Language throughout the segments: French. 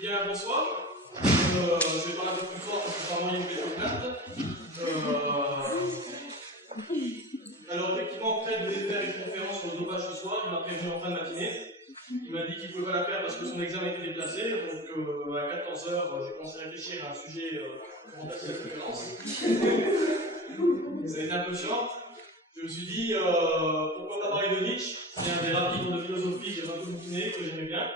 bien, bonsoir. Je vais parler un peu plus fort parce que apparemment il y a une petite plainte. Alors effectivement, Fred devait faire une conférence sur le dopage ce soir, il m'a prévenu en fin de matinée. Il m'a dit qu'il ne pouvait pas la faire parce que son examen était déplacé, donc à 14h, j'ai commencé à réfléchir à un sujet pour remplacer la conférence. Ça a été un peu chiant. Je me suis dit, pourquoi pas parler de Nietzsche? C'est un des rares livres de philosophie que j'ai un peu bouquiné, que j'aimais bien.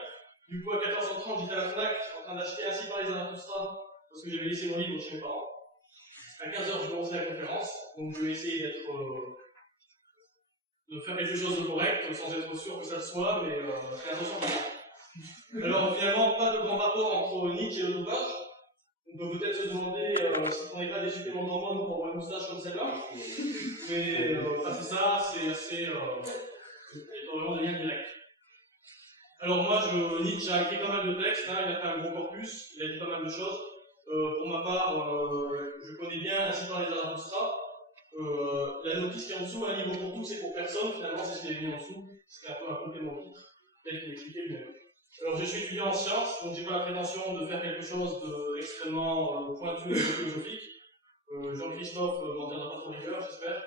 Du coup, à 14h30, j'étais à la FNAC en train d'acheter Ainsi parlait Zarathustra parce que j'avais laissé mon livre chez mes parents. À 15h, je commençais la conférence, donc je vais essayer de faire quelque chose de correct, sans être sûr que ça le soit, mais fais attention quand même. Alors, finalement, pas de grand rapport entre Nietzsche et le dopage. On peut peut-être se demander si on n'est pas des suppléments d'hormones pour avoir une moustache comme celle-là. Mais, c'est ça, c'est assez. Il n'y a pas vraiment de lien direct. Alors, moi, Nietzsche a écrit pas mal de textes, hein, il a fait un gros corpus, il a dit pas mal de choses. Pour ma part, je connais bien Ainsi parlait Zarathustra. La notice qui est en dessous, un livre pour tous et pour personne, finalement, c'est ce qu'il est mis en dessous. C'était un peu un complément au titre, tel qu'il expliquait lui-même. Alors, je suis étudiant en sciences, donc j'ai pas la prétention de faire quelque chose d'extrêmement pointu et philosophique. Jean-Christophe m'en tiendra pas trop rigueur, j'espère.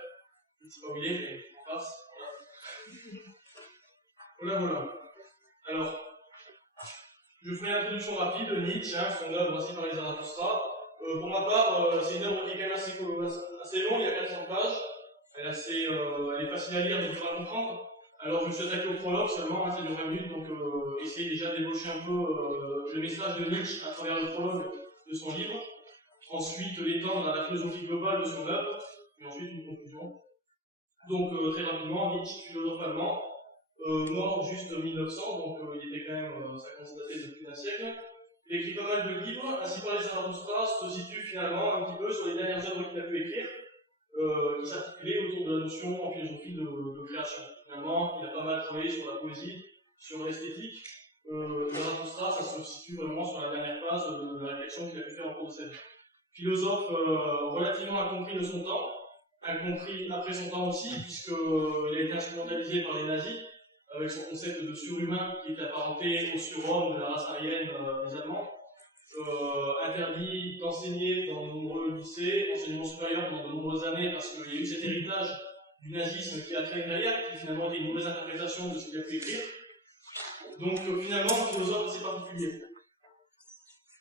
Je ne sais pas où il est, mais en face. Voilà. Alors, je ferai une introduction rapide de Nietzsche, son œuvre Ainsi parlait Zarathustra. Pour ma part, c'est une œuvre qui est quand même assez longue, il y a 400 pages. Elle est facile à lire, mais dure à comprendre. Alors, je me suis attaqué au prologue seulement, ça dure 20 minutes, donc essayez déjà d'ébaucher un peu le message de Nietzsche à travers le prologue de son livre. Ensuite, l'étendre à la philosophie globale de son œuvre, et ensuite une conclusion. Donc, très rapidement, Nietzsche, philosophe allemand, mort juste en 1900, donc il était quand même, ça constatait depuis un siècle. Il a écrit pas mal de livres, Ainsi parlait Zarathustra se situe finalement un petit peu sur les dernières œuvres qu'il a pu écrire, qui s'articulaient autour de la notion en philosophie de création. Finalement, il a pas mal travaillé sur la poésie, sur l'esthétique. Zarathustra, ça se situe vraiment sur la dernière phase de la réflexion qu'il a pu faire en cours de sa vie. Philosophe relativement incompris de son temps, incompris après son temps aussi, puisqu'il a été instrumentalisé par les nazis, avec son concept de surhumain qui est apparenté au surhomme de la race aryenne des Allemands, interdit d'enseigner dans de nombreux lycées, enseignement supérieur pendant de nombreuses années, parce qu'il y a eu cet héritage du nazisme qui a traîné derrière, qui finalement était une mauvaise interprétation de ce qu'il a pu écrire. Donc finalement, un philosophe assez particulier.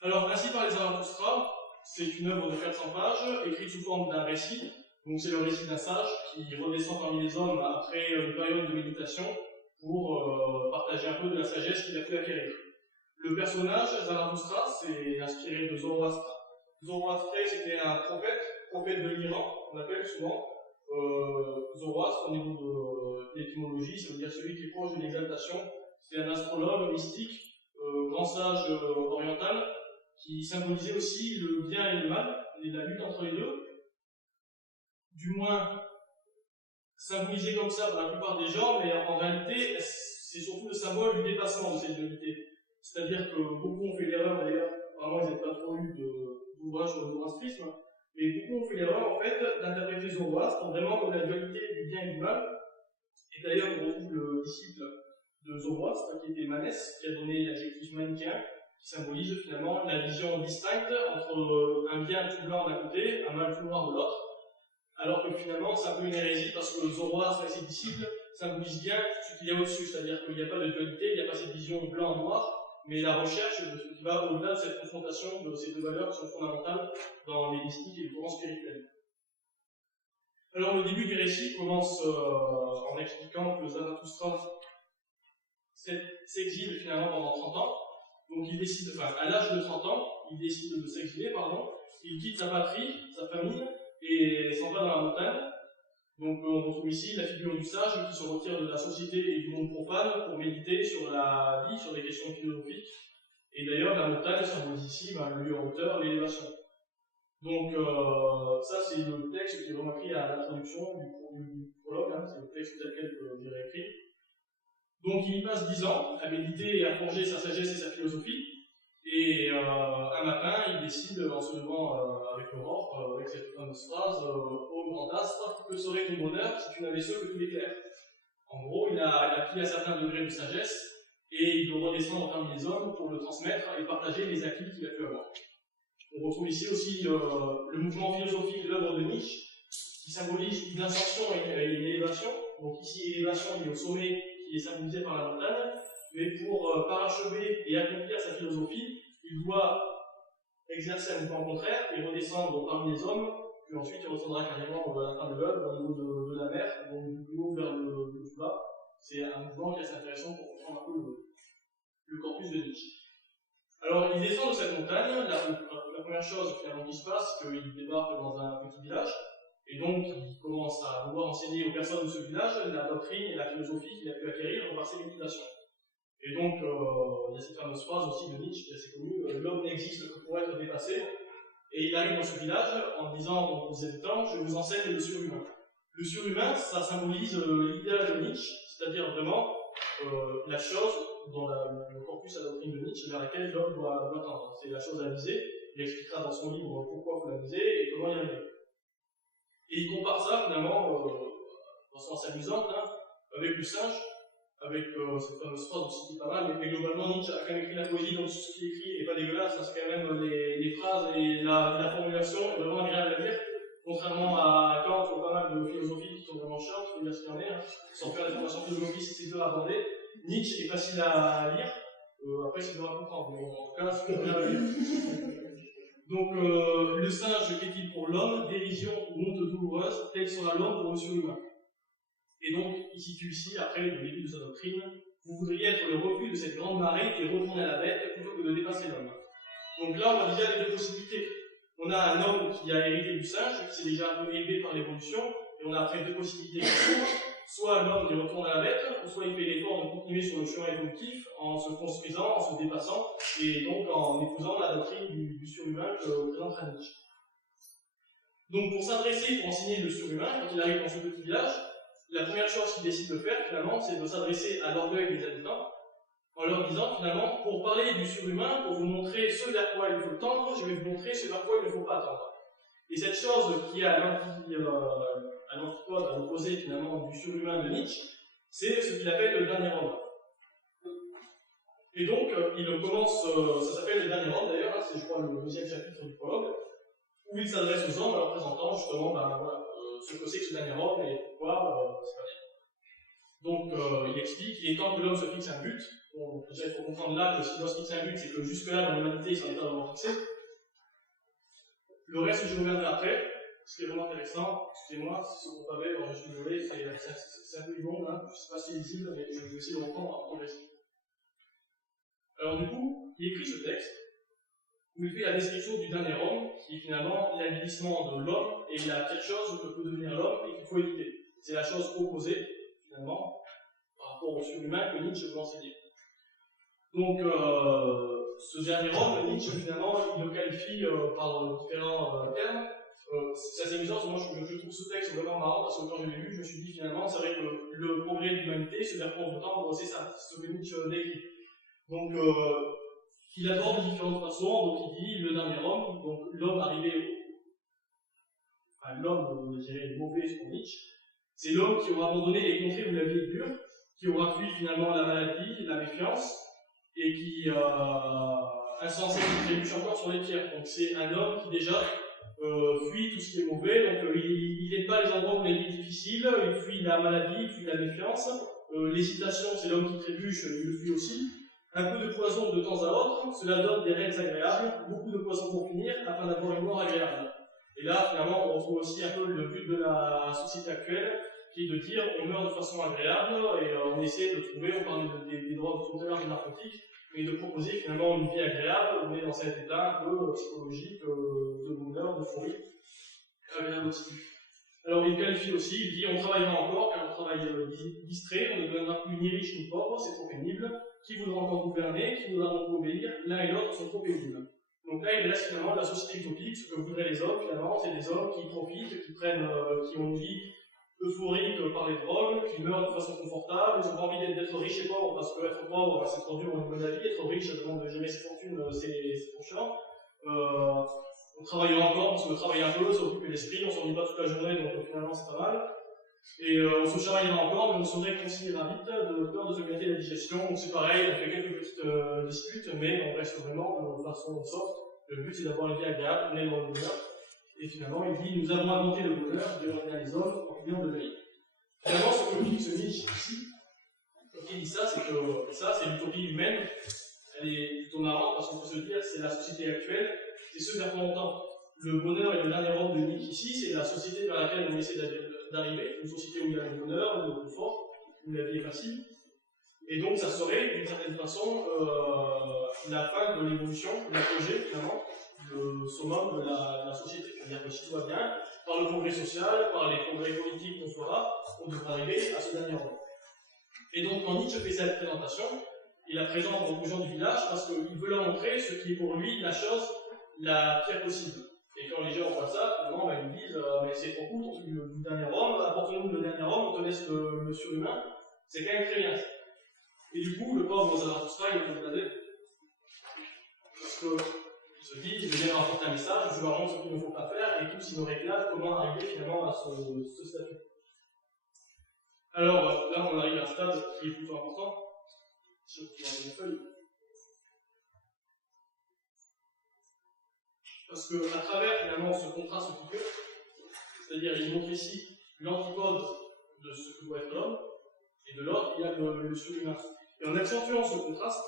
Alors, Ainsi parlait Zarathustra, c'est une œuvre de 400 pages, écrite sous forme d'un récit. Donc c'est le récit d'un sage qui redescend parmi les hommes après une période de méditation pour partager un peu de la sagesse qu'il a pu acquérir. Le personnage, Zarathustra, c'est inspiré de Zoroastre. Zoroastre, c'était un prophète de l'Iran, on appelle souvent. Zoroastre, au niveau de l'étymologie, ça veut dire celui qui est proche de l'exaltation. C'est un astrologue mystique, grand sage oriental, qui symbolisait aussi le bien et le mal, et la lutte entre les deux. Du moins, symbolisé comme ça par la plupart des gens, mais en réalité, c'est surtout le symbole du dépassement de cette dualité. C'est-à-dire que beaucoup ont fait l'erreur, d'ailleurs, vraiment ils n'avaient pas trop eu d'ouvrage sur le zoroastrisme, mais beaucoup ont fait l'erreur, en fait, d'interpréter Zoroastre vraiment comme la dualité du bien et du mal. Et d'ailleurs, on retrouve le disciple de Zoroastre, qui était Manès, qui a donné l'adjectif manichéen, qui symbolise finalement la vision distincte entre un bien tout blanc d'un côté, un mal tout noir de l'autre, alors que finalement c'est un peu une hérésie parce que Zoroastre et ses disciples symbolisent bien ce qu'il y a au-dessus, c'est-à-dire qu'il n'y a pas de dualité, il n'y a pas cette vision blanc-noir, mais la recherche de ce qui va au-delà de cette confrontation de ces deux valeurs qui sont fondamentales dans les mystiques et les courants spirituels. Alors le début du récit commence en expliquant que Zarathustra s'exile finalement pendant 30 ans. Donc il décide, à l'âge de 30 ans, il décide de s'exiler, il quitte sa patrie, sa famille, et s'en va dans la montagne. Donc on retrouve ici la figure du sage qui se retire de la société et du monde profane pour méditer sur la vie, sur des questions philosophiques. Et d'ailleurs, la montagne symbolise ici le lieu en hauteur, l'élévation. Donc ça c'est le texte qui est vraiment écrit à l'introduction du prologue, c'est le texte tel quel que j'ai écrit. Donc il y passe 10 ans à méditer et à forger sa sagesse et sa philosophie. Et un matin, il décide, en se levant avec l'aurore, avec cette fameuse phrase ô grand astre, que serait ton bonheur si tu n'avais ce que tu l'éclaires. En gros, il a acquis un certain degré de sagesse, et il doit redescendre parmi les hommes pour le transmettre et partager les acquis qu'il a pu avoir. On retrouve ici aussi le mouvement philosophique de l'œuvre de Nietzsche, qui symbolise une ascension et une élévation. Donc ici, élévation liée au sommet, qui est symbolisé par la montagne, mais pour parachever et accomplir sa philosophie, il doit exercer un mouvement contraire et redescendre parmi les hommes, puis ensuite il redescendra carrément à la fin de l'œuvre, au niveau de la mer, donc du plus haut vers le plus bas. C'est un mouvement qui est assez intéressant pour comprendre un peu le corpus de Nietzsche. Alors, il descend de cette montagne. La première chose finalement qui se passe, c'est qu'il débarque dans un petit village, et donc il commence à vouloir enseigner aux personnes de ce village la doctrine et la philosophie qu'il a pu acquérir par ses méditations. Et donc, il y a cette fameuse phrase aussi de Nietzsche qui est assez connue, l'homme n'existe que pour être dépassé. Et il arrive dans ce village en disant donc, aux habitants, je vous enseigne le surhumain. Le surhumain, ça symbolise l'idéal de Nietzsche, c'est-à-dire vraiment la chose dans le corpus à la doctrine de Nietzsche vers laquelle l'homme doit tendre. C'est la chose à viser. Il expliquera dans son livre pourquoi il faut la viser et comment y arriver. Et il compare ça finalement, de façon assez amusante, avec le singe, avec cette fameuse phrase aussi qui est pas mal, mais globalement Nietzsche a quand même écrit la poésie, donc ce qui est écrit n'est pas dégueulasse, c'est quand même les phrases et la formulation est vraiment agréable à lire. Contrairement à Kant ou pas mal de philosophies qui sont vraiment chiantes, il faut dire ce qu'il y en est, sans faire des formations philosophiques, c'est dur à aborder. Nietzsche est facile à lire, après c'est dur à comprendre, mais en tout cas c'est bien à lire. Donc le singe qu'est-il pour l'homme, dérision ou honte douloureuse, tel sera l'homme pour le surhumain. Et donc il situe ici, après le début de sa doctrine, vous voudriez être le refus de cette grande marée et retourner à la bête plutôt que de dépasser l'homme. Donc là on voit déjà les deux possibilités. On a un homme qui a hérité du singe, qui s'est déjà un peu élevé par l'évolution, et on a après deux possibilités qui s'ouvrent. Soit l'homme qui retourne à la bête, ou soit il fait l'effort de continuer sur le chemin évolutif en se construisant, en se dépassant, et donc en épousant la doctrine du surhumain que présente Nietzsche. Donc pour s'adresser, pour enseigner le surhumain, quand il arrive dans ce petit village, la première chose qu'il décide de faire finalement, c'est de s'adresser à l'orgueil des habitants, en leur disant finalement, pour parler du surhumain, pour vous montrer ce vers quoi il faut tendre, je vais vous montrer ce vers quoi il ne faut pas tendre. Et cette chose qui est à l'antipode, à l'opposé finalement du surhumain de Nietzsche, c'est ce qu'il appelle le dernier homme. Et donc, il commence, ça s'appelle le dernier homme d'ailleurs, c'est je crois le deuxième chapitre du prologue, où il s'adresse aux hommes en leur présentant justement ce que c'est que ce dernier homme et pourquoi c'est pas bien. Donc, il explique, il est temps que l'homme se fixe un but. Bon, déjà, il faut comprendre là que s'il doit se fixer un but, c'est que jusque-là, dans l'humanité, il s'en est pas vraiment fixé. Le reste, je reviendrai après. Ce qui est vraiment intéressant, excusez-moi, c'est ce qu'on pavé, alors je suis désolé, c'est un peu long, je ne sais pas si c'est lisible, mais je vais essayer de reprendre en progression. Alors, du coup, il écrit ce texte, où il fait la description du dernier homme, qui est finalement l'avilissement de l'homme et la pire chose que peut devenir l'homme et qu'il faut éviter. C'est la chose opposée, finalement, par rapport au surhumain que Nietzsche veut enseigner. Donc, ce dernier homme, Nietzsche, finalement, il le qualifie par différents termes. C'est assez amusant, moi je trouve ce texte vraiment marrant parce que quand je l'ai lu, je me suis dit finalement, c'est vrai que le progrès de l'humanité, ce vers quoi on veut tendre, c'est ça, c'est ce que Nietzsche décrit. Donc, il aborde de différentes façons, donc il dit le dernier homme, donc l'homme arrivé, enfin l'homme, je dirais, mauvais pour Nietzsche, c'est l'homme qui aura abandonné les contrées où la vie est dure, qui aura fui finalement la maladie, la méfiance, et qui, insensé, qui trébuche encore sur les pierres. Donc c'est un homme qui déjà fuit tout ce qui est mauvais, donc il n'aime pas les endroits où la vie est difficile, il fuit la maladie, il fuit la méfiance, l'hésitation, c'est l'homme qui trébuche, il le fuit aussi. Un peu de poison de temps à autre, cela donne des rêves agréables, beaucoup de poison pour finir, afin d'avoir une mort agréable. Et là, finalement, on retrouve aussi un peu le but de la société actuelle, qui est de dire on meurt de façon agréable, et on essaie de trouver, on parlait des droits tout à l'heure des narcotiques, mais de proposer finalement une vie agréable, on est dans cet état un peu psychologique, de bonheur, d'euphorie, agréable aussi. Alors il qualifie aussi, il dit on travaillera encore, car on travaille distrait, on ne deviendra plus ni riche ni pauvre, c'est trop pénible. Qui voudra encore gouverner, qui voudra donc obéir, l'un et l'autre sont trop pénibles. Donc là, il reste finalement la société utopique, ce que voudraient les hommes, finalement, c'est des hommes qui profitent, qui ont une vie euphorique par les drogues, qui meurent de façon confortable, ils n'ont pas envie d'être riches et pauvres, parce que être pauvre, c'est trop dur au niveau de la vie, être riche, ça demande de gérer ses fortunes, c'est trop chiant. On travaille encore, parce que travailler un peu, ça occupe l'esprit, on s'ennuie pas toute la journée, donc finalement c'est pas mal. Et on se chamaillera encore, mais on se réconciliera vite de peur de se gâter la digestion. Donc c'est pareil, on fait quelques petites disputes, mais on reste vraiment de façon soft. Le but c'est d'avoir une vie agréable, on est dans le bonheur. Et finalement, il dit, nous avons inventé le bonheur, de regarder les hommes en clignant de l'œil. Finalement, ce que fixe Nietzsche ici, quand il dit ça, c'est que ça, c'est l'utopie humaine. Elle est plutôt marrante parce qu'on peut se dire, c'est la société actuelle, c'est ce vers quoi on tend. Le bonheur et le dernier homme de Nietzsche ici, c'est la société vers laquelle on essaie d'arriver, une société où il y a le bonheur, où il y a le confort, où la vie est facile. Et donc, ça serait, d'une certaine façon, la fin de l'évolution, l'apogée, finalement, le summum de la société. C'est-à-dire que si tout va bien, par le progrès social, par les progrès politiques qu'on fera, on devra arriver à ce dernier homme. Et donc, quand Nietzsche fait cette présentation, il la présente aux gens du village parce qu'il veut leur montrer ce qui est pour lui la chose la pire possible. Et quand les gens voient ça, finalement, ils me disent mais c'est trop cool, ton truc du dernier homme, apporte-nous le dernier homme, on te laisse le surhumain. C'est quand même très bien. Et du coup, le pauvre Zarathustra, il est blasé. Parce qu'il se dit, je viens leur apporter un message, je leur montre ce qu'il ne faut pas faire, et tous ils me réclament comment arriver finalement à ce statut. Alors, là, on arrive à un stade qui est plutôt important. Je vais prendre mes feuilles. Parce qu'à travers finalement ce contraste qui fait, c'est-à-dire il montre ici l'antipode de ce que doit être l'homme, et de l'autre il y a le surhumain. Et en accentuant ce contraste,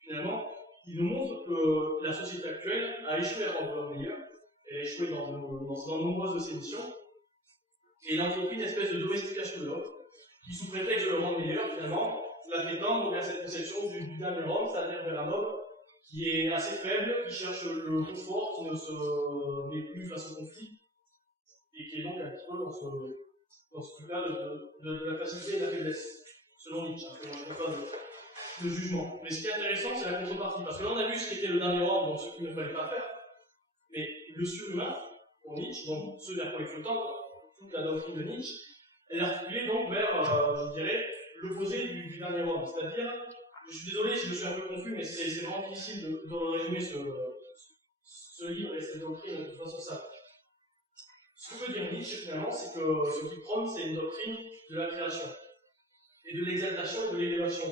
finalement, il nous montre que la société actuelle a échoué à rendre l'homme meilleur, elle a échoué dans nombreuses de ses missions, et il a entrepris une espèce de domestication de l'homme, qui sous prétexte de le rendre meilleur, finalement, la fait tendre vers cette conception du dernier homme, c'est-à-dire vers un homme qui est assez faible, qui cherche le confort, qui ne se met plus face au conflit, et qui est donc un petit peu dans ce truc-là de la facilité et de la faiblesse, selon Nietzsche. Moi, je ne fais pas de jugement. Mais ce qui est intéressant, c'est la contrepartie. Parce que là, on a vu ce qui était le dernier homme, donc ce qu'il ne fallait pas faire. Mais le surhumain, pour Nietzsche, donc ce vers quoi il faut tendre, toute la doctrine de Nietzsche, elle est articulée donc vers, je dirais, l'opposé du dernier homme. C'est-à-dire, je suis désolé si je suis un peu confus, mais c'est vraiment difficile de résumer ce livre et cette doctrine de façon simple. Ce que veut dire Nietzsche, finalement, c'est que ce qu'il prône, c'est une doctrine de la création, et de l'exaltation et de l'élévation.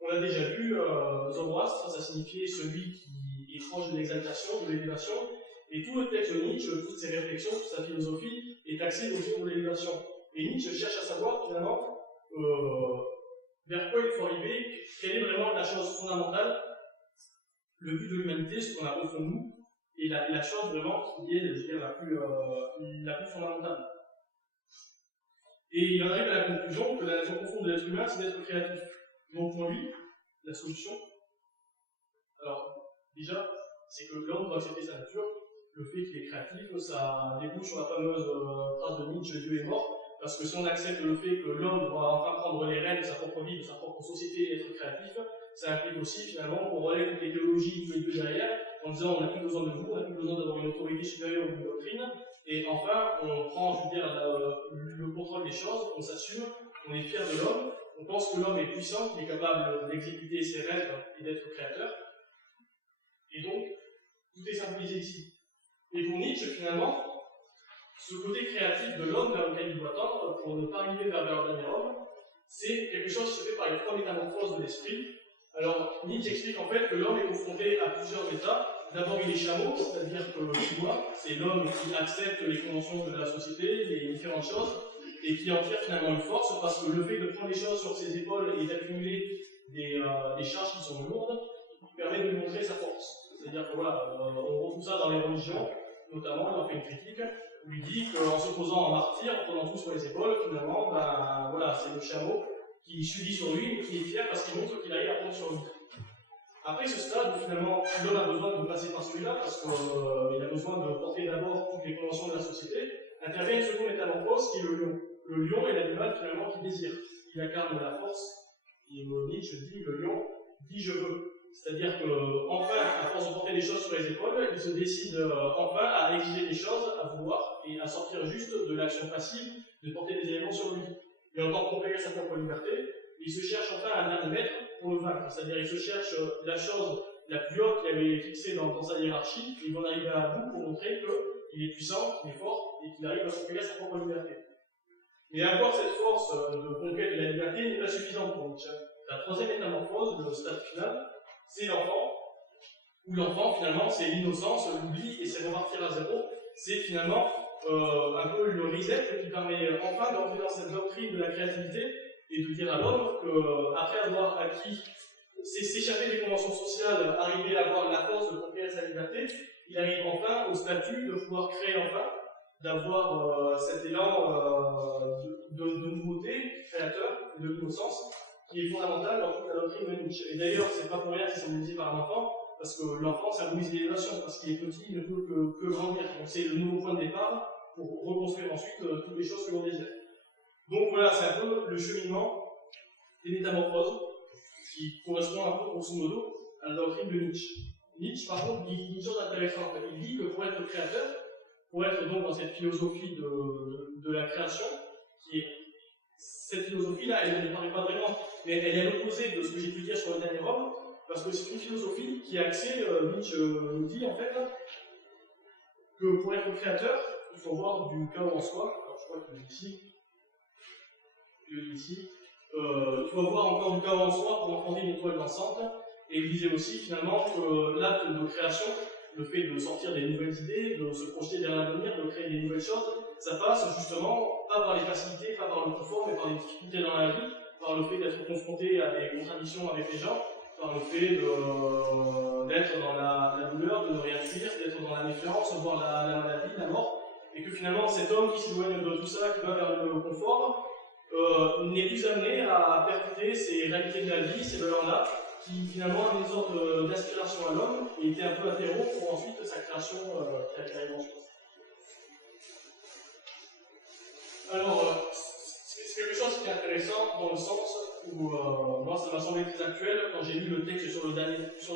On l'a déjà vu, Zoroastre, ça signifiait celui qui est proche de l'exaltation, de l'élévation, et tout le texte de Nietzsche, toutes ses réflexions, toute sa philosophie, est axé autour de l'élévation. Et Nietzsche cherche à savoir, finalement, vers quoi il faut arriver, quelle est vraiment la chose fondamentale, le but de l'humanité, ce qu'on a au fond de nous, et la chose vraiment qui est, je veux dire, la plus fondamentale. Et il en arrive à la conclusion que la nature profonde de l'être humain, c'est d'être créatif. Donc pour lui, la solution, alors déjà, c'est que l'homme doit accepter sa nature, le fait qu'il est créatif, ça débouche sur la fameuse phrase de Nietzsche, Dieu est mort, parce que si on accepte le fait que l'homme doit enfin prendre les rênes de sa propre vie, de sa propre société et être créatif, ça implique aussi finalement qu'on relève toutes les théologies tous les deux derrière, en disant on n'a plus besoin de vous, on n'a plus besoin d'avoir une autorité supérieure ou une doctrine, et enfin on prend, je veux dire, le contrôle des choses, on s'assume, on est fier de l'homme, on pense que l'homme est puissant, qu'il est capable d'exécuter ses rêves et d'être créateur, et donc tout est symbolisé ici. Et pour Nietzsche, finalement, ce côté créatif de l'homme vers lequel il doit tendre, pour ne pas arriver vers le dernier homme, c'est quelque chose qui se fait par les trois métamorphoses de l'esprit. Alors, Nietzsche explique en fait que l'homme est confronté à plusieurs états. D'abord, il est chameau, c'est-à-dire que c'est l'homme qui accepte les conventions de la société, les différentes choses, et qui en tire finalement une force, parce que le fait de prendre les choses sur ses épaules et d'accumuler des charges qui sont lourdes, permet de lui montrer sa force. C'est-à-dire que voilà, on retrouve ça dans les religions, notamment, il en fait une critique, où il dit qu'en se posant en martyr, en prenant tout sur les épaules, finalement, ben, voilà, c'est le chameau qui subit sur lui, qui est fier parce qu'il montre qu'il arrive à prendre sur lui. Après ce stade, finalement, l'homme a besoin de passer par celui-là, parce qu'il a besoin de porter d'abord toutes les conventions de la société, intervient une seconde métamorphose qui est le lion. Le lion est l'animal finalement qui désire. Il incarne la force, et Nietzsche dit, le lion dit je veux. C'est-à-dire qu'enfin, à force de porter des choses sur les épaules, il se décide enfin à exiger des choses, à vouloir, et à sortir juste de l'action passive, de porter des éléments sur lui. Et en tant que conquérir sa propre liberté, il se cherche enfin un dernier maître pour le vaincre. C'est-à-dire il se cherche la chose la plus haute qu'il avait fixée dans sa hiérarchie, et il va en arriver à bout pour montrer qu'il est puissant, qu'il est fort, et qu'il arrive à conquérir sa propre liberté. Mais avoir cette force de conquête de la liberté n'est pas suffisante pour Nietzsche. La troisième métamorphose, le stade final, c'est l'enfant, où l'enfant, finalement, c'est l'innocence, l'oubli, et c'est repartir à zéro. C'est finalement un peu le reset qui permet enfin d'entrer dans cette doctrine de la créativité et de dire à l'homme qu'après avoir acquis, s'échapper des conventions sociales, arriver à avoir la force de conquérir sa liberté, il arrive enfin au statut de pouvoir créer enfin, d'avoir cet élan de nouveauté créateur, de l'innocence, qui est fondamental dans toute la doctrine de Nietzsche. Et d'ailleurs, c'est pas pour rien que c'est symbolisé par un enfant, parce que l'enfant symbolise l'élévation, parce qu'il est petit, il ne peut que grandir. Donc c'est le nouveau point de départ pour reconstruire ensuite toutes les choses que l'on désire. Donc voilà, c'est un peu le cheminement des métamorphoses, qui correspond un peu, grosso modo, à la doctrine de Nietzsche. Nietzsche, par contre, dit une chose intéressante. Il dit que pour être créateur, pour être donc dans cette philosophie de la création, qui est cette philosophie-là, elle ne paraît pas vraiment, mais elle est à l'opposé de ce que j'ai pu dire sur le dernier homme, parce que c'est une philosophie qui est axée, Nietzsche nous dit en fait, que pour être créateur, il faut voir du chaos en soi. Alors je crois qu'il est ici. Il faut avoir encore du chaos en soi pour enfanter une étoile dansante. Et il disait aussi finalement que l'acte de création, le fait de sortir des nouvelles idées, de se projeter vers l'avenir, de créer des nouvelles choses, ça passe justement pas par les facilités, pas par le confort, mais par les difficultés dans la vie, par le fait d'être confronté à des contradictions avec les gens, par le fait d'être dans la douleur, de ne rien fuir, d'être dans la méfiance, voir la maladie, la mort, et que finalement cet homme qui s'éloigne de tout ça, qui va vers le confort, n'est plus amené à percuter ces réalités de la vie, ces valeurs-là, qui finalement a une sorte d'aspiration à l'homme et était un peu un terreau pour ensuite sa création qui arrive ensuite. Alors, c'est quelque chose qui est intéressant dans le sens où moi ça m'a semblé très actuel quand j'ai lu le texte sur le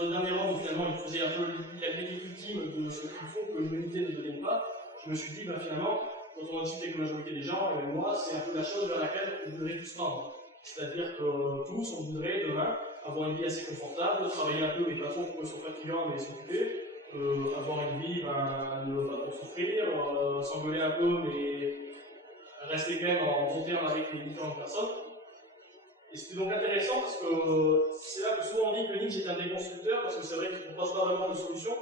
dernier homme où finalement il faisait un peu la critique ultime de ce qu'il faut que l'humanité ne devienne pas. Je me suis dit, finalement, quand on discute avec la majorité des gens, et moi, c'est un peu la chose vers laquelle on voudrait tous tendre. C'est-à-dire que tous, on voudrait demain avoir une vie assez confortable, travailler un peu, mais pas trop pour que ce soit fatigant, mais s'occuper, avoir une vie, ne pas trop souffrir, s'engueuler un peu, mais rester quand même en bon terme avec les différentes personnes. Et c'était donc intéressant parce que c'est là que souvent on dit que Nietzsche est un déconstructeur, parce que c'est vrai qu'il ne propose pas vraiment de solution,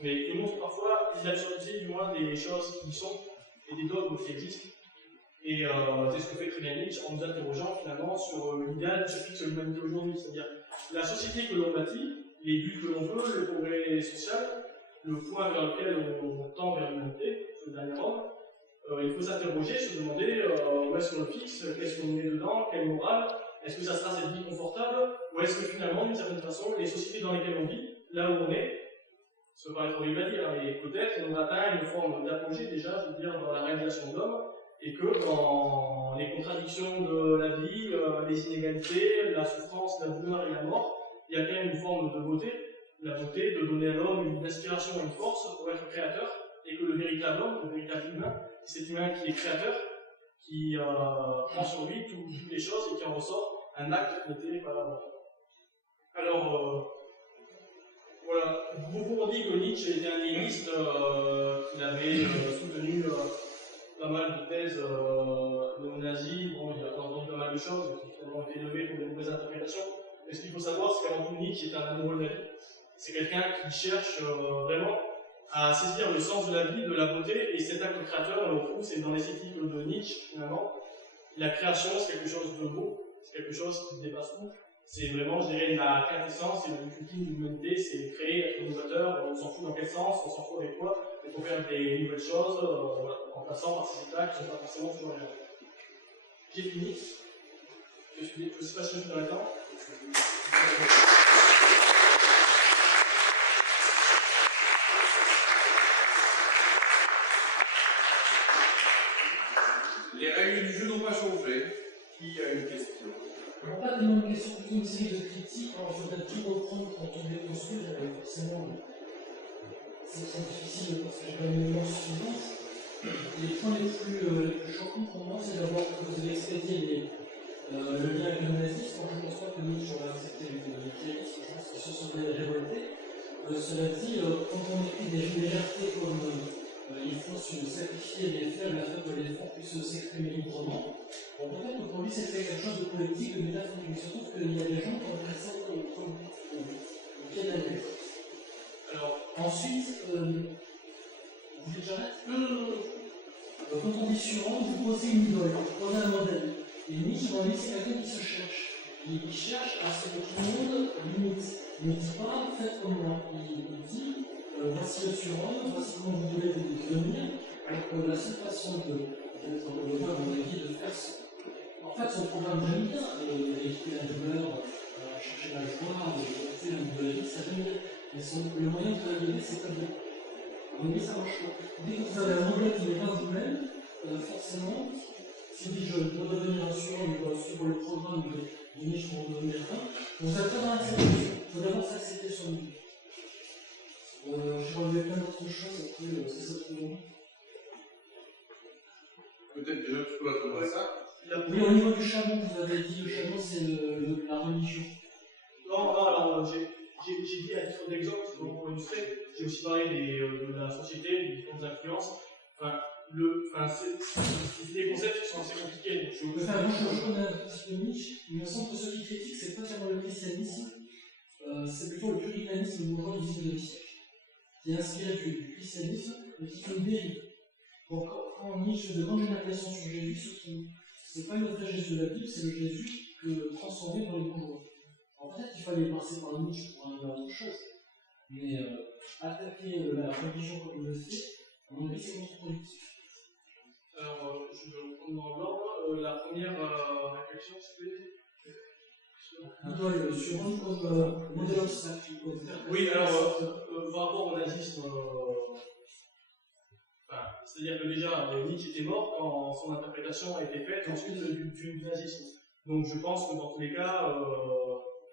mais il montre parfois l'absurdité du moins des choses qui sont et des dogmes qui existent. Et c'est ce que fait très bien Nietzsche en nous interrogeant finalement sur l'idéal que se fixe l'humanité aujourd'hui, c'est-à-dire la société que l'on bâtit, les buts que l'on veut, le progrès social, le point vers lequel on tend vers l'humanité, le dernier homme. Il faut s'interroger, se demander où est-ce qu'on le fixe, qu'est-ce qu'on met dedans, quelle morale, est-ce que ça sera cette vie confortable, ou est-ce que finalement, d'une certaine façon, les sociétés dans lesquelles on vit, là où on est, ça peut paraître horrible à dire, mais peut-être on atteint une forme d'apogée déjà, je veux dire, dans la réalisation de l'homme, et que dans les contradictions de la vie, les inégalités, la souffrance, la douleur et la mort, il y a quand même une forme de beauté, la beauté de donner à l'homme une inspiration et une force pour être créateur, et que le véritable homme, le véritable humain, c'est cet humain qui est créateur, qui prend sur lui toutes les choses et qui en ressort un acte qui n'était pas là. Alors, voilà, beaucoup ont dit que Nietzsche était un nihiliste, qu'il avait soutenu pas mal de thèses néo-nazis, bon, il a entendu pas mal de choses qui ont été levées pour des nouvelles interprétations. Mais ce qu'il faut savoir, c'est qu'avant tout, Nietzsche est un amoureux de la vie. C'est quelqu'un qui cherche vraiment à saisir le sens de la vie, de la beauté, et cet acte créateur, on le trouve, c'est dans les éthiques de Nietzsche, finalement. La création, c'est quelque chose de beau, c'est quelque chose qui dépasse tout. C'est vraiment, je dirais, la quintessence et le but ultime de l'humanité, c'est créer, être innovateur, on s'en fout dans quel sens, on s'en fout avec quoi, il faut faire des nouvelles choses, en passant par ces états qui ne sont pas forcément toujours les mêmes. J'ai fini. Je ne sais pas si je suis dans les temps. Les règles du jeu n'ont pas changé. Qui a une question? Alors, pas tellement une question, plutôt une série de critiques. Alors, je voudrais tout reprendre quand on déconstruit, forcément, c'est difficile parce que j'ai pas une mémoire suffisante. Les points les plus choquants pour moi, c'est d'abord que vous avez expédié le lien avec le nazisme. Moi, je ne pense pas que Nietzsche aurait accepté le nazisme, je pense qu'il se serait révolté. Cela dit, quand on écrit des légèretés comme il faut se sacrifier les faibles afin que les forts puissent s'exprimer librement. Bon, peut-être que pour lui, c'était quelque chose de politique, de métaphorique, mais surtout qu'il y a des gens qui ont pris ça comme pied de la lettre. Alors, ensuite, vous voulez que j'arrête? Non. Quand on dit suivant, vous posez une idole, vous posez un modèle. Et Nietzsche, c'est quelqu'un qui se cherche. Il cherche à ce que tout le monde l'imite. Il ne dit pas faites comme moi. Il dit voici le surhomme, voici comment vous devez devenir. Donc la seule façon d'être heureux, à mon avis, de faire ça. En fait, son programme j'aime bien, éviter la douleur, chercher la joie, faire la nouvelle vie, ça j'aime bien. Mais le moyen de la donner, c'est pas bien. À mon avis, ça marche pas. Dès que vous avez un modèle qui n'est pas vous-même, forcément, si vous dites je dois devenir un surhomme, je dois suivre le programme de Nietzsche pour devenir un, vous êtes pas dans la sélection. Il faut d'abord s'accepter sur lui. Je relevais plein d'autres choses, après, c'est ça pour moi. Peut-être déjà tu peux répondre à ça. Oui, au niveau du chameau, vous avez dit le chameau, c'est la religion. Non, alors j'ai dit à titre d'exemple, pour illustrer, j'ai aussi parlé de la société, des différentes influences. C'est des concepts qui sont assez compliqués. Je connais un petit peu Nietzsche. Il me semble que ce qui critique, c'est pas tellement le christianisme, c'est plutôt le puritanisme bourgeois du XIXe siècle, qui est inspiré du christianisme, mais qui est une dérive. Donc, quand Nietzsche demande une appellation sur Jésus, c'est pas le vrai Jésus de la Bible, c'est le Jésus transformé dans les bourgeois. En fait, il fallait passer par Nietzsche pour arriver à autre chose. Mais attaquer la religion comme il le fait, à mon avis, c'est contre-productif. Alors, je vais reprendre dans l'ordre. La première réflexion, c'était. L'idole sur un comme modèle obstacle. Oui, alors, par rapport au nazisme, c'est-à-dire que déjà, Nietzsche était mort quand son interprétation a été faite ensuite du nazisme. Donc, je pense que dans tous les cas,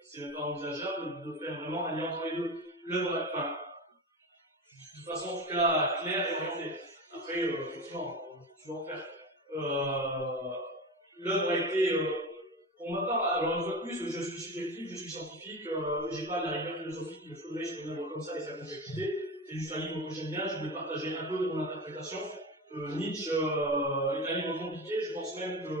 c'est même pas envisageable de faire vraiment un lien entre les deux. L'œuvre, de façon en tout cas claire et orientée. Après, effectivement, tu vas en faire. L'œuvre a été, pour ma part, alors une fois de plus, je suis subjectif, je suis scientifique, j'ai pas la rigueur philosophique qu'il me faudrait sur une œuvre comme ça et sa complexité. C'est juste un livre que j'aime bien, je voulais partager un peu de mon interprétation. Nietzsche est un livre compliqué, je pense même que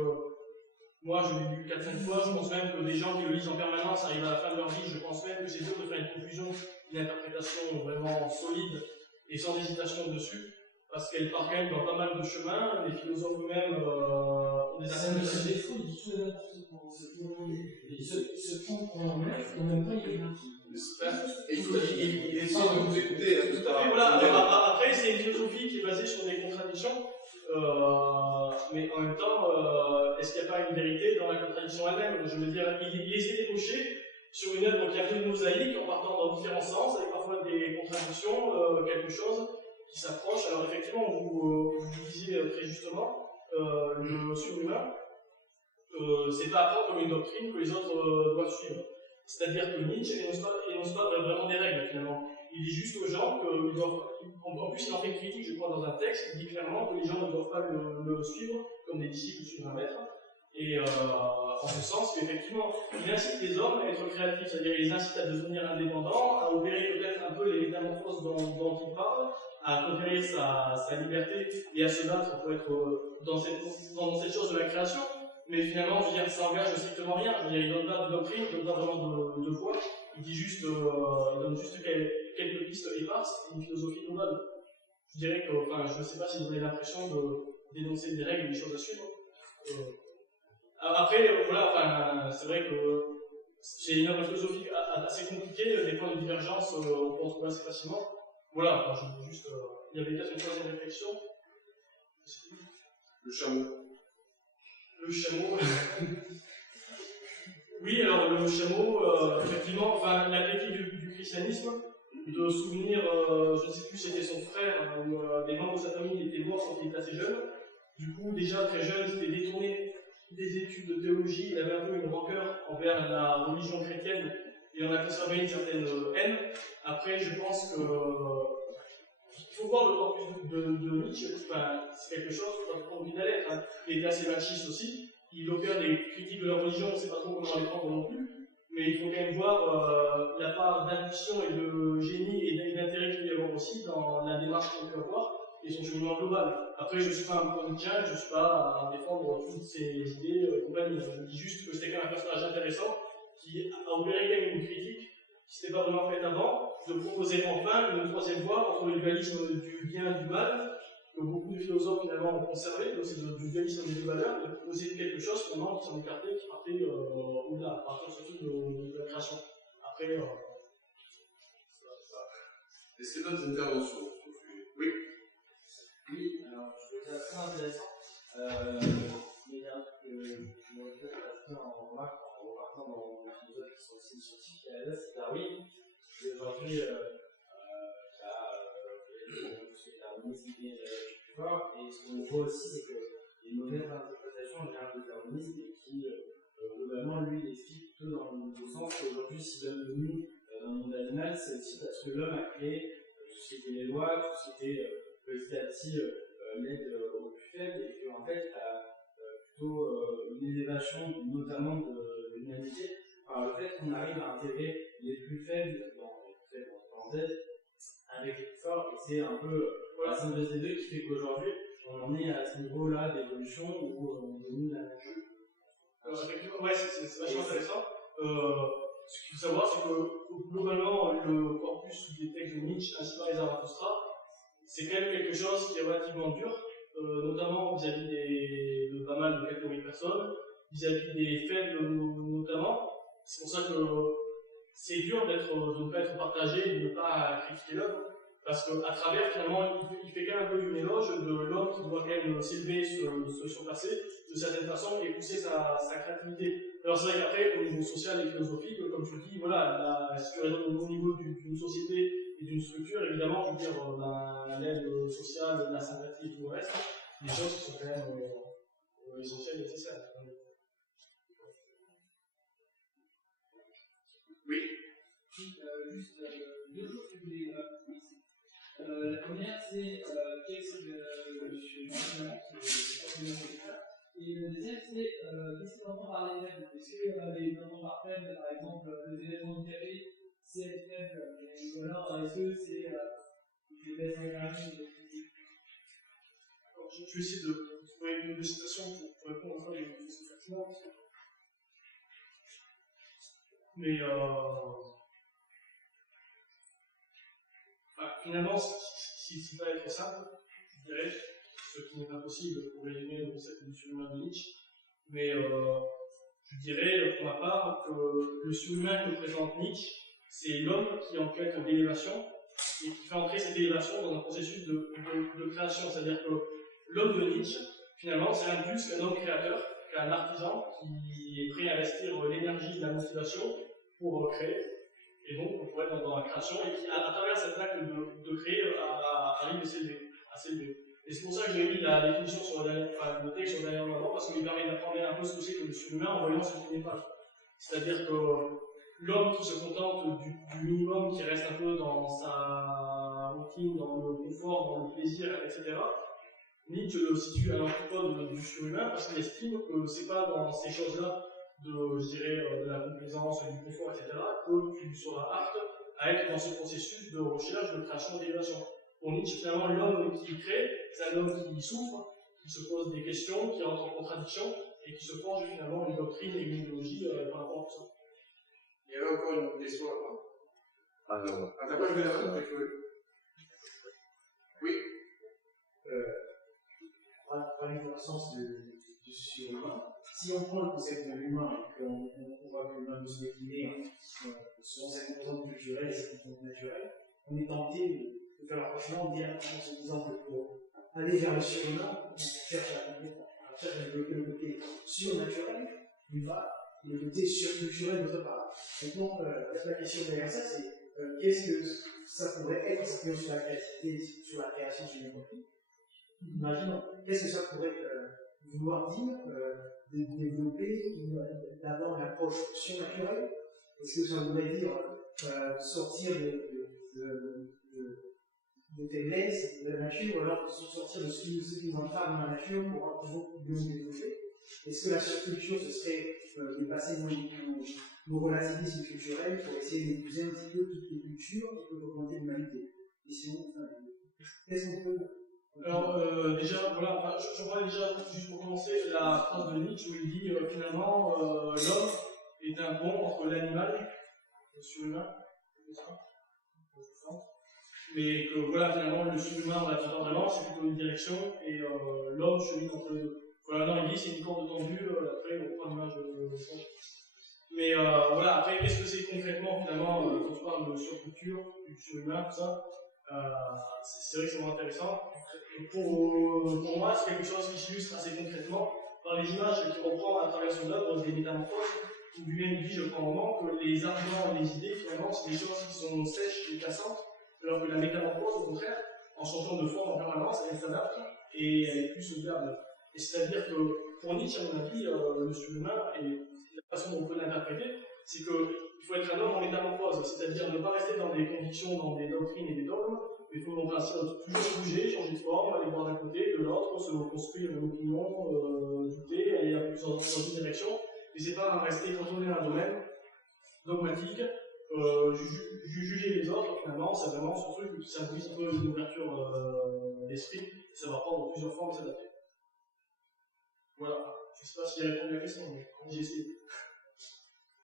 moi je l'ai lu 4-5 fois, je pense même que des gens qui le lisent en permanence arrivent à la fin de leur vie, je pense même que c'est dur de faire une conclusion, une interprétation vraiment solide et sans hésitation dessus, parce qu'elle part quand même dans pas mal de chemins, les philosophes eux-mêmes ont des interprétations. C'est des fous, il dit tout et n'importe quoi, il se prend pour un mec, et en même temps il est là. Et il essaie de vous écouter là, tout à l'heure. Voilà, après c'est une philosophie qui est basée sur des contradictions, mais en même temps, est-ce qu'il n'y a pas une vérité dans la contradiction elle-même? Je veux dire, il essaie d'épocher sur une œuvre qui a fait une mosaïque en partant dans différents sens, avec parfois des contradictions, quelque chose qui s'approche. Alors effectivement, vous disiez très justement, le surhumain, c'est pas à prendre comme une doctrine que les autres doivent suivre. C'est-à-dire que Nietzsche énonce pas vraiment des règles finalement. Il dit juste aux gens qu'ils doivent. En plus, il en fait une critique, je crois, dans un texte, il dit clairement que les gens ne doivent pas le suivre comme des disciples suivent un maître. Et en ce sens qu'effectivement, il incite les hommes à être créatifs, c'est-à-dire il les incite à devenir indépendants, à opérer peut-être un peu les métamorphoses dont il parle, à conquérir sa liberté et à se battre pour être dans cette chose de la création. Mais finalement, je veux dire, ça engage strictement rien. Je veux dire, il donne pas de doctrine, il donne pas vraiment de voix. Il dit juste, il donne juste quelques pistes éparses et une philosophie globale. Je dirais que, je ne sais pas si vous avez l'impression de dénoncer des règles et des choses à suivre. Après, voilà, c'est vrai que c'est une œuvre philosophique assez compliquée, des points de divergence, on peut en trouver assez facilement. Voilà, je veux juste, il y avait peut-être une troisième réflexion. Le chameau. Le chameau. Oui, alors le chameau, effectivement, la critique du christianisme, de souvenir, je ne sais plus si c'était son frère ou des membres de sa famille qui étaient morts quand il était assez jeune. Du coup, déjà très jeune, c'était détourné des études de théologie, il avait un peu une rancœur envers la religion chrétienne et on a conservé une certaine haine. Après, je pense que il faut voir le corpus de Nietzsche, c'est quelque chose qu'on a envie d'aller. Il était assez machiste aussi, il opère des critiques de la religion, on ne sait pas trop comment les prendre non plus, mais il faut quand même voir la part d'intuition et de génie et d'intérêt qu'il y a aussi dans la démarche qu'on peut avoir. et son cheminement global. Après, je ne suis pas un chronicien, je ne suis pas à défendre toutes ces idées et compagnie. Je dis juste que c'était quand même un personnage intéressant qui a opéré quand même une critique qui s'était pas vraiment faite avant, de proposer enfin une troisième voie entre le dualisme du bien et du mal, que beaucoup de philosophes finalement ont conservé, donc c'est du dualisme des deux valeurs, de proposer quelque chose finalement qui s'en écartait, qui partait au-delà, à partir surtout de la création. Après, est-ce qu'il y a d'autres interventions sur le sujet? Oui. Oui, alors je trouve ça très intéressant. Il y a un truc que je me répète en remarque en repartant dans les philosophes qui sont aussi scientifiques à la base, c'est Darwin. Aujourd'hui, le darwinisme est plus fort, et ce qu'on voit aussi, c'est qu'il y a une mauvaise interprétation générale du darwinisme qui, globalement, lui, explique plutôt dans le sens qu'aujourd'hui, si l'homme est venu dans le monde animal, c'est aussi parce que l'homme a créé tout ce qui était les lois, tout ce qui était petit à petit l'aide aux plus faibles, et qu'en fait, il y a plutôt une élévation, notamment de l'humanité, par le fait qu'on arrive à intégrer les plus faibles dans parenthèses, avec les plus forts, et c'est un peu la synthèse des deux qui fait qu'aujourd'hui, on en est à ce niveau-là d'évolution où on domine la nature. Alors, effectivement, ouais, c'est vachement intéressant. Ce qu'il faut savoir, c'est que globalement, le corpus des textes de Nietzsche, ainsi par les Zarathustra, c'est quand même quelque chose qui est relativement dur, notamment vis-à-vis de pas mal de catégories de personnes, vis-à-vis des faibles notamment. C'est pour ça que c'est dur de ne pas être partagé, de ne pas critiquer l'homme, parce qu'à travers, finalement, il fait quand même un peu une éloge de l'homme qui doit quand même s'élever, se surpasser de certaines façons et pousser sa créativité. Alors c'est vrai qu'après, au niveau social et philosophique, comme je le dis, voilà, si tu raisonnes au niveau d'une société et d'une structure, évidemment, je veux dire, l'aide sociale, la sympathie et tout le reste, des choses qui sont quand même essentielles et nécessaires. Oui. Juste deux choses que je voulais la première, c'est quel est le chemin qui est et le deuxième, c'est qu'est-ce qu'on entend par les faibles? Est-ce que les entend par faibles, par exemple, les événements handicapés, c'est être faible, ou alors est-ce que c'est des baisses énergie? Je vais essayer de trouver une citation pour répondre à ça de façon pertinente. Mais finalement, s'il fallait être simple, je dirais, ce qui n'est pas possible pour résumer le concept du surhumain de Nietzsche, mais je dirais pour ma part que le surhumain que présente Nietzsche, c'est l'homme qui est en quête d'élévation et qui fait entrer cette élévation dans un processus de création. C'est-à-dire que l'homme de Nietzsche, finalement, c'est rien de plus qu'un homme créateur, qu'un artisan qui est prêt à investir l'énergie, la motivation pour créer. Et donc, on pourrait être dans la création et qui, à travers cet acte de créer, arrive à s'élever. Et c'est pour ça que j'ai mis la définition sur le texte sur le dernier moment, parce qu'il me permet d'apprendre un peu ce que c'est que le surhumain en voyant ce qui n'est pas. C'est-à-dire que l'homme qui se contente du minimum, qui reste un peu dans sa routine, dans le confort, dans le plaisir, etc., Nietzsche le situe à l'antipode du surhumain parce qu'il estime que c'est pas dans ces choses-là de la complaisance, du confort, etc., que tu seras apte à être dans ce processus de recherche, de création, d'élévation. Pour Nietzsche, finalement, l'homme qui crée, c'est un homme qui souffre, qui se pose des questions, qui entre en contradiction, et qui se forge finalement une doctrine et une idéologie par rapport à tout ça. Il y avait encore une question là-bas. T'as pas levé la main avec oui. Parler dans le sens du surhumain. Si on prend le concept de l'humain et qu'on voit que l'humain peut se décliner selon cette composante culturelle et cette composante naturelle, on est tenté de faire le rapprochement en se disant que pour aller vers le surhumain, on cherche à développer le côté surnaturel d'une part et le côté surculturel d'autre part. Maintenant, la question derrière ça, c'est qu'est-ce que ça pourrait être, ça peut sur la créativité, sur la création, sur les compris. Imaginons, qu'est-ce que ça pourrait vouloir dire de développer d'abord une approche surnaturelle? Est-ce que ça voudrait dire sortir de tes laisses de la nature, ou alors sortir de ce qui nous entrave dans la nature pour toujours mieux développer? Est-ce que la surculture, ce serait dépasser nos relativismes culturels pour essayer d'épouser un petit peu toutes les cultures qui peuvent augmenter l'humanité? Et sinon, qu'est-ce qu'on peut Alors, déjà, voilà, enfin, je parlais déjà, juste pour commencer, la phrase de Nietzsche où il dit finalement l'homme est un pont entre l'animal et le surhumain, c'est ça, mais que voilà, finalement, le surhumain, on l'attend pas vraiment, c'est plutôt une direction, et l'homme chemine entre les deux. Voilà, non, il dit c'est une corde tendue, après, on prend l'image de son. Mais voilà, après, qu'est-ce que c'est concrètement, finalement, quand tu parles de surculture, du surhumain, tout ça, c'est vrai que c'est vraiment intéressant. Pour moi, c'est quelque chose qui s'illustre assez concrètement par les images qu'il reprend à travers son œuvre des métamorphoses, où lui-même dit, je crois un moment, que les arguments et les idées, finalement, c'est des choses qui sont sèches et cassantes, alors que la métamorphose, au contraire, en changeant de forme en permanence, elle s'adapte et elle est plus soutenable. Et c'est-à-dire que, pour Nietzsche, à mon avis, le surhumain, et la façon dont on peut l'interpréter, c'est qu'il faut être un homme en métamorphose, c'est-à-dire ne pas rester dans des convictions, dans des doctrines et des dogmes, mais il faut en principe toujours bouger, changer de forme, aller voir d'un côté, de l'autre, se construire une opinion, douter, aller dans une direction, mais c'est pas rester cantonné à un domaine dogmatique, juger les autres, finalement, c'est vraiment ce truc qui symbolise un peu une ouverture d'esprit, ça va prendre plusieurs formes et s'adapter. Voilà, je sais pas s'il a répondu à la question, mais j'ai essayé.